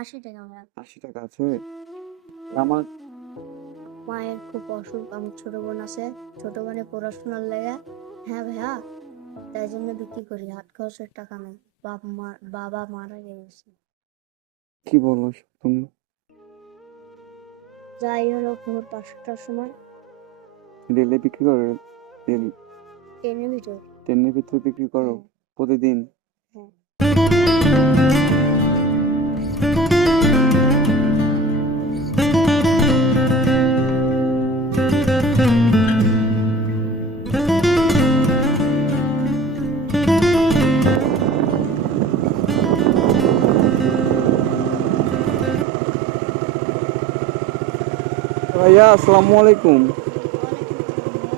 80 টাকা ভাইয়া। 80 টাকা আছে? আমার মায়ের খুব অসুখ, আমার ছোট বোন আছে, ছোট বোনের পড়াশোনার লেগে। হ্যাঁ ভাইয়া, তাই জন্য বিক্রি করি, হাত খরচের টাকা নেই। বাবা মারা গেছে। কি বলো তুমি? যাই হলো ভোর 5টার সময় রেলে বিক্রি করো? রেল ট্রেনের ভিতর। ট্রেনের ভিতরে বিক্রি করো হ্যাঁ প্রতিদিন? হ্যাঁ। ভাইয়া আসসালামু আলাইকুম। ওয়ালাইকুম আসসালাম ভাইয়া।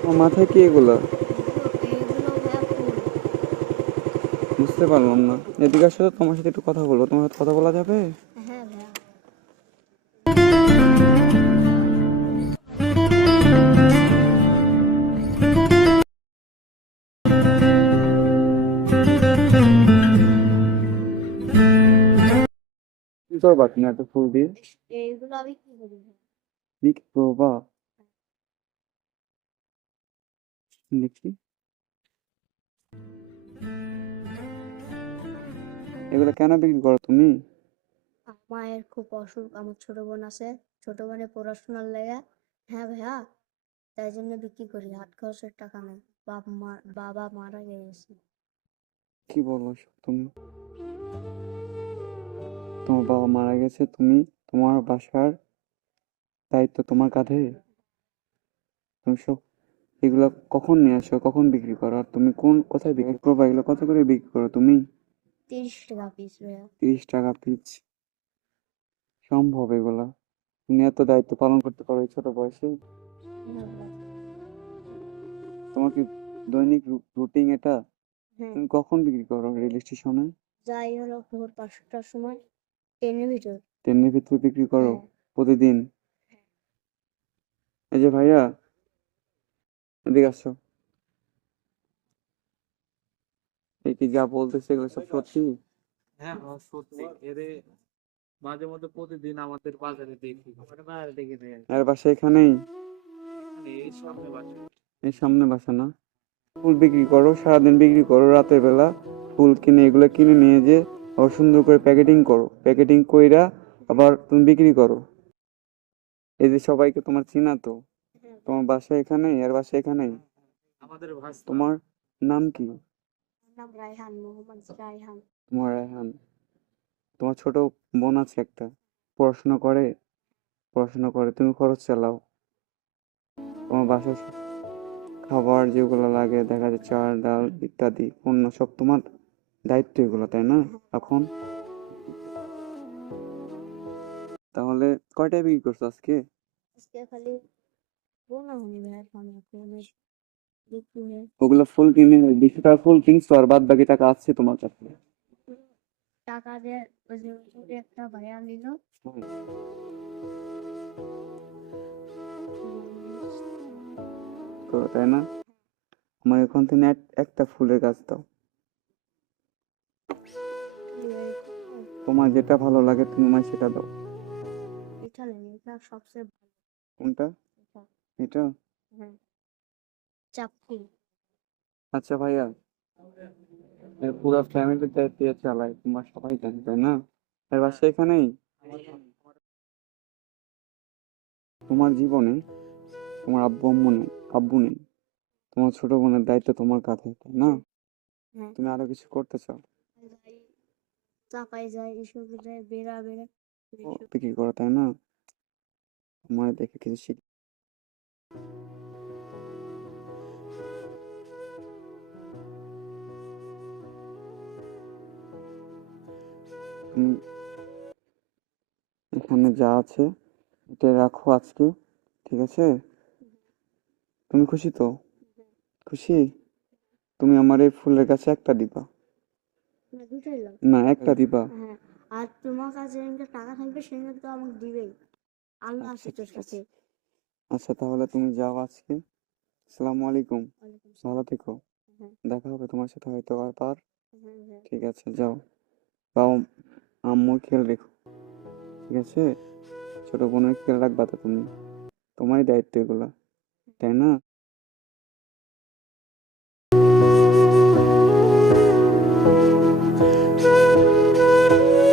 তোমার মাথায় কি এগুলো? এইগুলো ভাইয়া ফুল। বুঝতে পারলাম না। এদিকে আসো তো, তোমার সাথে একটু কথা বলবো। তোমার সাথে কথা বলা যাবে? হ্যাঁ ভাইয়া। কি করবা তুমি এত ফুল দিয়ে? এইগুলো আমি কি করি ভাইয়া? বিক্রি করবা? দেখি এগুলো কেন বিক্রি করো তুমি? মায়ের খুব অসুখ, আমার ছোট বোন আছে, ছোট বোনের পড়াশোনার লেগে। হ্যাঁ ভাইয়া, তাই জন্য বিক্রি করি, হাত খরচের টাকা নেই। বাবা মারা গেছে। কি বলো তুমি? তোমার বাবা মারা গেছে, তুমি তোমার বাসার দায়িত্ব তোমার কাঁধে? তুমি সব এগুলো কখন নিয়ে আসো, কখন বিক্রি করো, আর তুমি কোথায় বিক্রি করো? এগুলো কত করে বিক্রি করো তুমি? 30 টাকা পিস ভাইয়া। 30 টাকা পিস? সম্ভব এগুলা? তুমি এত দায়িত্ব পালন করতে পারো এই ছোট বয়সে? হ্যাঁ ভাইয়া। তোমার কি দৈনিক রুটিন এটা? হ্যাঁ। তুমি কখন বিক্রি করো রেল স্টেশনে? যাই হলো ভোর 5টার সময় ট্রেনের ভিতর। ট্রেনের ভিতরে বিক্রি করো হ্যাঁ। প্রতিদিন? এই যে ভাইয়া, এদিকে আসো। এই কি যা বলতেছে এগুলো সব সত্যি? হ্যাঁ হ্যাঁ, সত্যি এরে মাঝে মধ্যে প্রতিদিন আমাদের বাজারে দেখি বাজারে দেখি দেয় আর বাসা এখানেই? মানে এই সামনে বাজার। এই সামনে বাসা না? ফুল বিক্রি করো, সারাদিন বিক্রি করো, রাতের বেলা ফুল কিনে এগুলো কিনে নিয়ে যে আবার সুন্দর করে প্যাকেটিং করো, প্যাকেটিং কইরা আবার তুমি বিক্রি করো। এই যে সবাইকে তোমার চিনা তো? হ্যাঁ ভাইয়া। তোমার বাসা এখানেই, আর বাসা এখানেই? আমাদের ভাষা তোমার নাম কি? আমার নাম রায়হান, মোহাম্মদ রায়হান। তোমার রায়হান। তোমার ছোট বোন আছে একটা, পড়াশোনা করে? পড়াশোনা করে, তুমি খরচ চালাও। তোমার বাসায় খাবার যেগুলো লাগে, দেখা যায় চাল ডাল ইত্যাদি পণ্য, সব তোমার দায়িত্ব এগুলো, তাই না? এখন তাহলে কয়টায় বিক্রি করছো আজকে? আজকে খালি বোনা হয়নি ভাইয়া, আমি এখন বিক্রি হয়ে ওগুলো ফুল কিনে 20 টাকা ফুল কিনছো, আর বাদ বাকি টাকা আছে তোমার কাছে? টাকা দিয়ে ওই যে একটা ভাইয়া নিল। হুম। করো, তাই না? আমার এখন থেকে একটা ফুলের গাছ দাও। তোমার যেটা ভালো লাগে তুমি আমায় সেটা দাও। এটা নেই, এটা সবচেয়ে ভালো। কোনটা? এটা। এটা? হ্যাঁ। চাপকি। আচ্ছা ভাইয়া, পুরো ফ্যামিলি দায়িত্ব চালায়, তোমার সবাই জানে, তাই না? আর বাসা এখানেই? তোমার জীবনে তোমার আব্বু নেই, তোমার ছোট বোনের দায়িত্ব তোমার কাঁধে, তাই না? হ্যাঁ। তুমি আরো কিছু করতে চাও? যাই, চাপাই যায়, এসব যায়, বেড়া বেড়া এসব। বিক্রি করো, তাই না? আমার দেখে কিছু শিখ। তুমি এখানে যা আছে এটা রাখো আজকে, ঠিক আছে? তুমি খুশি তো? খুশি? তুমি আমার এই ফুলের গাছে একটা দিবা? না, দুটোই লাভ। না, একটা দিবা? হ্যাঁ। আর তোমার কাছে যেদিনকে টাকা থাকবে সেদিন তো আমাকে দিবেই। আল্লাহ আচ্ছা আছে তোর ঠিক সাথে। আছে। আচ্ছা তাহলে তুমি যাও আজকে। আসসালামু আলাইকুম। ওয়ালাইকুম ভালো সালাম। থেকো। হ্যাঁ দেখা হবে তোমার সাথে হয়তো আবার। হ্যাঁ হ্যাঁ। ঠিক আছে, যাও। বাবা আম্মুর খেয়াল রেখো, ঠিক আছে? ছোট বোনের খেয়াল রাখবা তো তুমি, তোমারই দায়িত্ব এগুলা, তাই না?